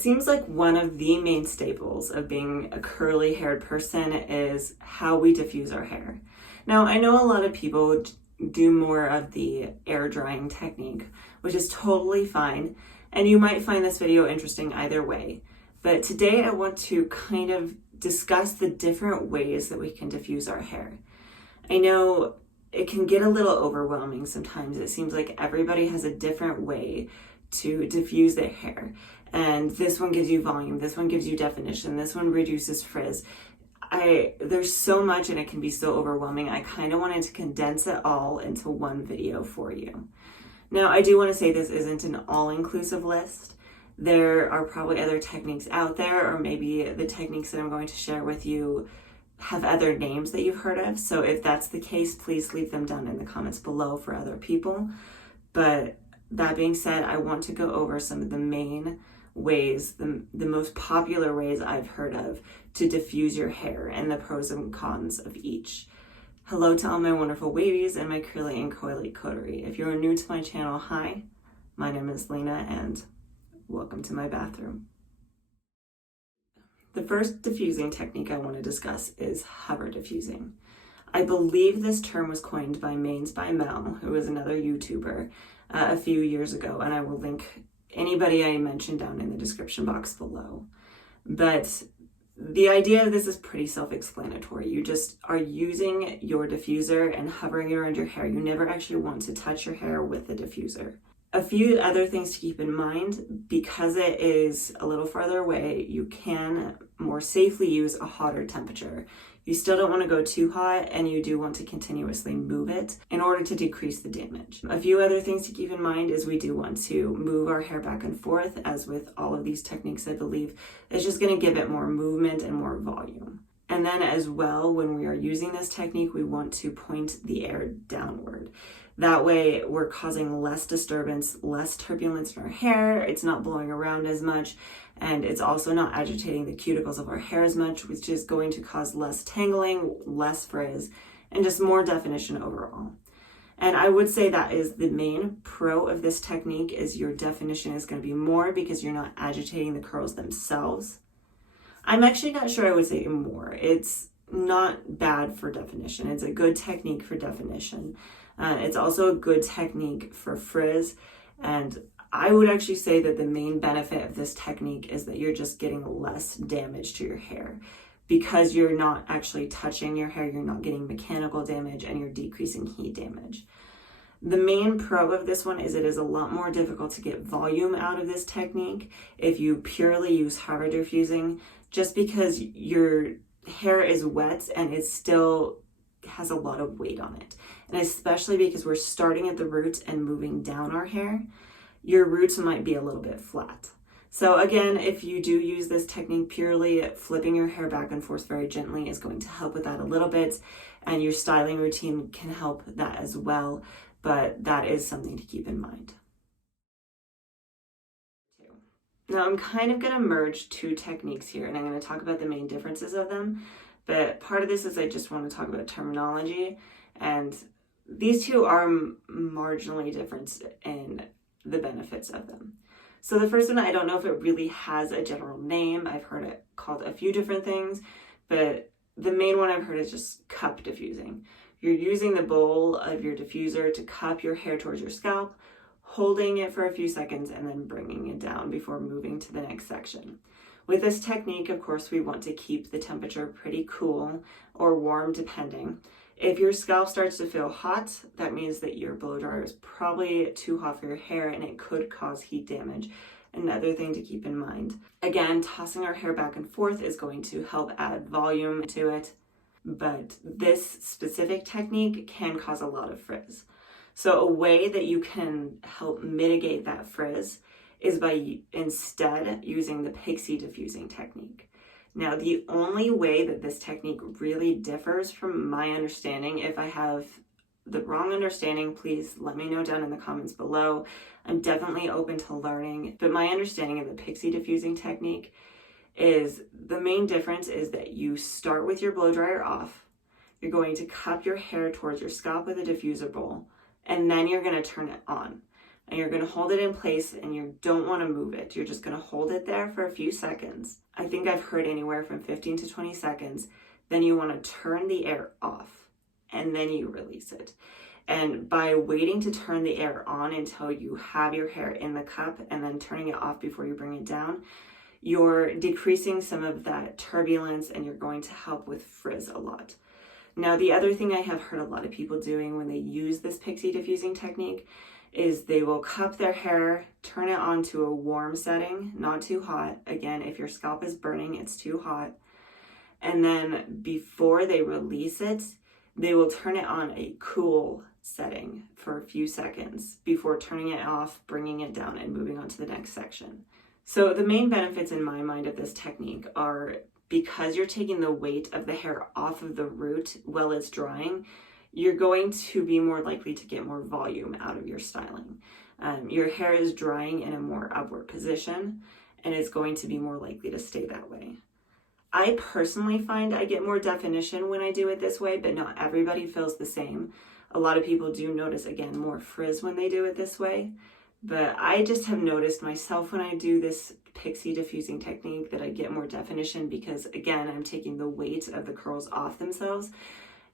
seems like one of the main staples of being a curly haired person is how we diffuse our hair. Now, I know a lot of people do more of the air drying technique, which is totally fine, and you might find this video interesting either way. But today I want to kind of discuss the different ways that we can diffuse our hair. I know it can get a little overwhelming sometimes. It seems like everybody has a different way to diffuse their hair. And this one gives you volume, this one gives you definition, this one reduces frizz. There's so much and it can be so overwhelming. I kind of wanted to condense it all into one video for you. Now, I do want to say this isn't an all-inclusive list. There are probably other techniques out there, or maybe the techniques that I'm going to share with you have other names that you've heard of. So if that's the case, please leave them down in the comments below for other people. But that being said, I want to go over some of the main ways, the most popular ways I've heard of to diffuse your hair and the pros and cons of each. Hello to all my wonderful wavies and my curly and coily coterie. If you're new to my channel, hi, my name is Lena and welcome to my bathroom. The first diffusing technique I want to discuss is hover diffusing. I believe this term was coined by Mains by Mel, who is another YouTuber, a few years ago, and I will link anybody I mentioned down in the description box below. But the idea of this is pretty self-explanatory. You just are using your diffuser and hovering it around your hair. You never actually want to touch your hair with the diffuser. A few other things to keep in mind: because it is a little farther away, you can more safely use a hotter temperature. You still don't want to go too hot, and you do want to continuously move it in order to decrease the damage. A few other things to keep in mind is we do want to move our hair back and forth, as with all of these techniques, I believe. It's just going to give it more movement and more volume. And then as well, when we are using this technique, we want to point the air downward. That way we're causing less disturbance, less turbulence in our hair. It's not blowing around as much, and it's also not agitating the cuticles of our hair as much, which is going to cause less tangling, less frizz, and just more definition overall. And I would say that is the main pro of this technique, is your definition is going to be more because you're not agitating the curls themselves. I'm actually not sure I would say more. It's not bad for definition. It's a good technique for definition. It's also a good technique for frizz, and I would actually say that the main benefit of this technique is that you're just getting less damage to your hair. Because you're not actually touching your hair, you're not getting mechanical damage, and you're decreasing heat damage. The main pro of this one is it is a lot more difficult to get volume out of this technique if you purely use hover diffusing, just because your hair is wet and it still has a lot of weight on it. And especially because we're starting at the roots and moving down our hair, your roots might be a little bit flat. So again, if you do use this technique purely, flipping your hair back and forth very gently is going to help with that a little bit, and your styling routine can help that as well, but that is something to keep in mind. Now I'm kind of going to merge two techniques here, and I'm going to talk about the main differences of them, but part of this is I just want to talk about terminology, and these two are marginally different in the benefits of them. So the first one, I don't know if it really has a general name. I've heard it called a few different things, but the main one I've heard is just cup diffusing. You're using the bowl of your diffuser to cup your hair towards your scalp, holding it for a few seconds and then bringing it down before moving to the next section. With this technique, of course, we want to keep the temperature pretty cool or warm depending. If your scalp starts to feel hot, that means that your blow dryer is probably too hot for your hair and it could cause heat damage. Another thing to keep in mind. Again, tossing our hair back and forth is going to help add volume to it, but this specific technique can cause a lot of frizz. So a way that you can help mitigate that frizz is by instead using the Pixie Diffusing Technique. Now, the only way that this technique really differs from my understanding, if I have the wrong understanding, please let me know down in the comments below. I'm definitely open to learning, but my understanding of the Pixie Diffusing Technique is the main difference is that you start with your blow dryer off. You're going to cup your hair towards your scalp with a diffuser bowl, and then you're going to turn it on. and you're going to hold it in place and you don't want to move it. You're just going to hold it there for a few seconds. I think I've heard anywhere from 15 to 20 seconds. Then you want to turn the air off and then you release it. And by waiting to turn the air on until you have your hair in the cup and then turning it off before you bring it down, you're decreasing some of that turbulence and you're going to help with frizz a lot. Now, the other thing I have heard a lot of people doing when they use this Pixie diffusing technique is they will cup their hair, turn it on to a warm setting, not too hot. Again, if your scalp is burning, it's too hot. And then before they release it, they will turn it on a cool setting for a few seconds before turning it off, bringing it down, and moving on to the next section. So the main benefits in my mind of this technique are because you're taking the weight of the hair off of the root while it's drying, you're going to be more likely to get more volume out of your styling. Your hair is drying in a more upward position and it's going to be more likely to stay that way. I personally find I get more definition when I do it this way, but not everybody feels the same. A lot of people do notice, again, more frizz when they do it this way. But I just have noticed myself when I do this Pixie diffusing technique that I get more definition because, again, I'm taking the weight of the curls off themselves.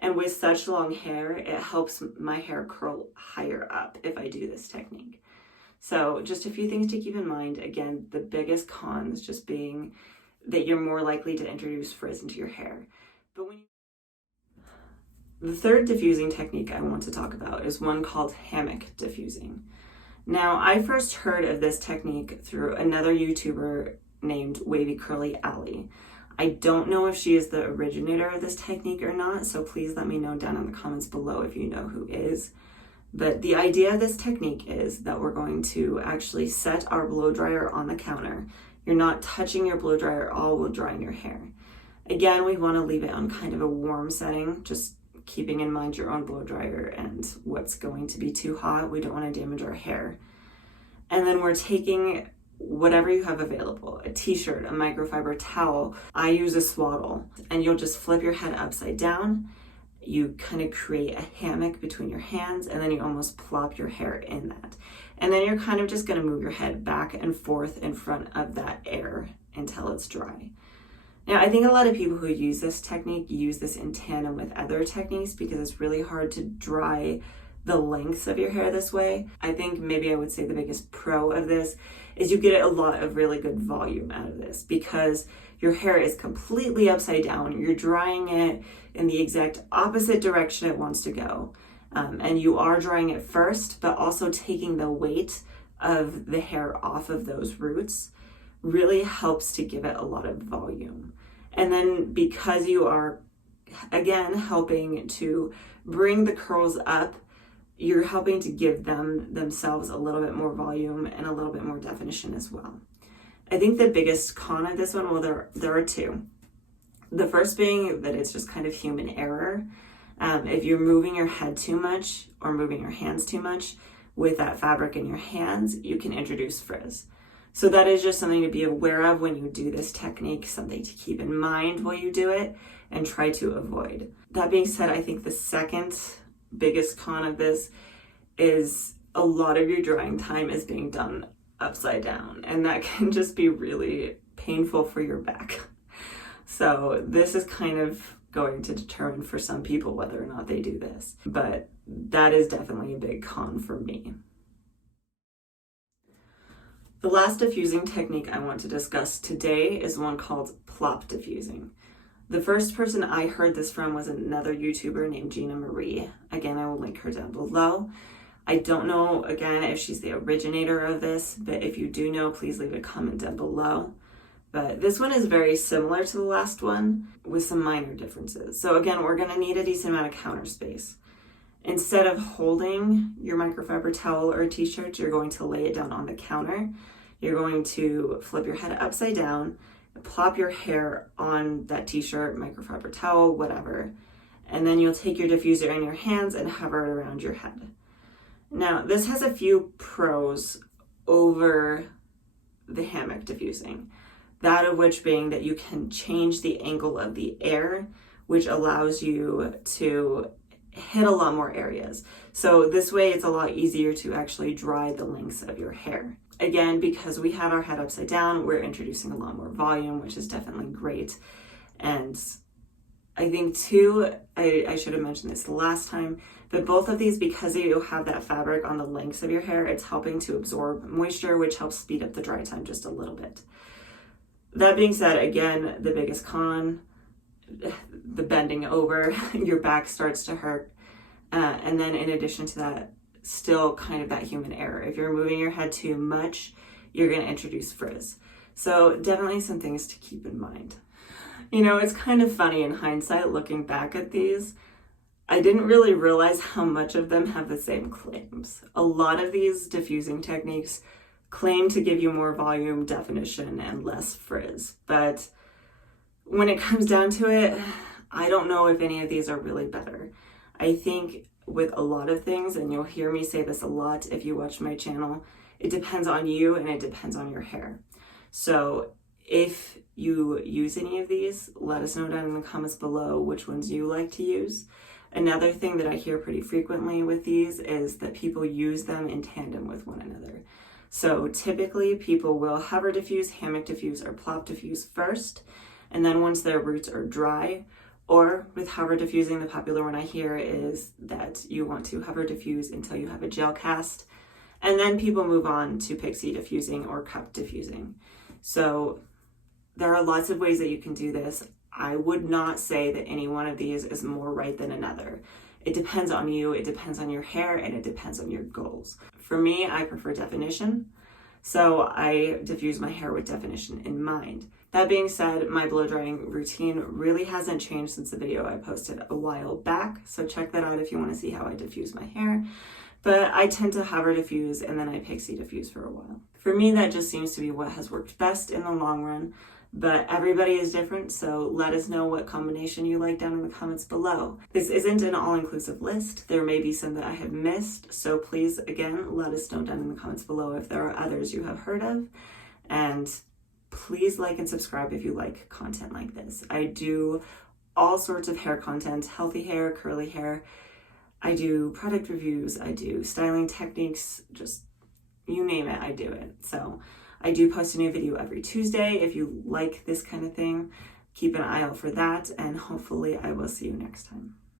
And with such long hair, it helps my hair curl higher up if I do this technique. So just a few things to keep in mind. Again, the biggest cons just being that you're more likely to introduce frizz into your hair. But the third diffusing technique I want to talk about is one called Hammock diffusing. Now, I first heard of this technique through another YouTuber named Wavy Alley. I don't know if she is the originator of this technique or not, so please let me know down in the comments below if you know who is. But the idea of this technique is that we're going to actually set our blow dryer on the counter. You're not touching your blow dryer at all while drying your hair. Again, we want to leave it on kind of a warm setting, just keeping in mind your own blow dryer and what's going to be too hot. We don't want to damage our hair. And then we're taking whatever you have available, a t-shirt, a microfiber towel. I use a swaddle, and you'll just flip your head upside down. You kind of create a hammock between your hands, and then you almost plop your hair in that. And then you're kind of just going to move your head back and forth in front of that air until it's dry. Now, I think a lot of people who use this technique use this in tandem with other techniques because it's really hard to dry the lengths of your hair this way. I think maybe I would say the biggest pro of this is you get a lot of really good volume out of this because your hair is completely upside down. You're drying it in the exact opposite direction it wants to go. And you are drying it first, but also taking the weight of the hair off of those roots really helps to give it a lot of volume. And then because you are, again, helping to bring the curls up, you're helping to give themselves a little bit more volume and a little bit more definition as well. I think the biggest con of this one, well, there are two. The first being that it's just kind of human error. If you're moving your head too much or moving your hands too much with that fabric in your hands, you can introduce frizz. So that is just something to be aware of when you do this technique, something to keep in mind while you do it and try to avoid. That being said, I think the second biggest con of this is a lot of your drying time is being done upside down, and that can just be really painful for your back. So this is kind of going to determine for some people whether or not they do this, but that is definitely a big con for me. The last diffusing technique I want to discuss today is one called Plop diffusing. The first person I heard this from was another YouTuber named Gina Marie. Again, I will link her down below. I don't know, again, if she's the originator of this, but if you do know, please leave a comment down below. But this one is very similar to the last one with some minor differences. So again, we're going to need a decent amount of counter space. Instead of holding your microfiber towel or t-shirt, you're going to lay it down on the counter. You're going to flip your head upside down, plop your hair on that t-shirt, microfiber towel, whatever. And then you'll take your diffuser in your hands and hover it around your head. Now, this has a few pros over the hammock diffusing. That of which being that you can change the angle of the air, which allows you to hit a lot more areas. So this way it's a lot easier to actually dry the lengths of your hair. Again, because we have our head upside down, we're introducing a lot more volume, which is definitely great. And I think too, I should have mentioned this the last time, but both of these, because you have that fabric on the lengths of your hair, it's helping to absorb moisture, which helps speed up the dry time just a little bit. That being said, again, the biggest con, the bending over, your back starts to hurt. And then in addition to that, still kind of that human error. If you're moving your head too much, you're going to introduce frizz. So definitely some things to keep in mind. You know, it's kind of funny in hindsight looking back at these. I didn't really realize how much of them have the same claims. A lot of these diffusing techniques claim to give you more volume, definition, and less frizz. But when it comes down to it, I don't know if any of these are really better. I think with a lot of things, and you'll hear me say this a lot if you watch my channel, it depends on you and it depends on your hair. So if you use any of these, let us know down in the comments below which ones you like to use. Another thing that I hear pretty frequently with these is that people use them in tandem with one another. So typically people will hover diffuse, hammock diffuse, or plop diffuse first, and then once their roots are dry, or with hover diffusing, the popular one I hear is that you want to hover diffuse until you have a gel cast, and then people move on to pixie diffusing or cup diffusing. So there are lots of ways that you can do this. I would not say that any one of these is more right than another. It depends on you, it depends on your hair, and it depends on your goals. For me, I prefer definition, so I diffuse my hair with definition in mind. That being said, my blow drying routine really hasn't changed since the video I posted a while back, so check that out if you want to see how I diffuse my hair. But I tend to hover diffuse and then I pixie diffuse for a while. For me, that just seems to be what has worked best in the long run, but everybody is different, so let us know what combination you like down in the comments below. This isn't an all-inclusive list. There may be some that I have missed, so please, again, let us know down in the comments below if there are others you have heard of. And please like and subscribe if you like content like this. I do all sorts of hair content, healthy hair, curly hair. I do product reviews, I do styling techniques, just you name it, I do it. So I do post a new video every Tuesday. If you like this kind of thing, keep an eye out for that, and hopefully I will see you next time.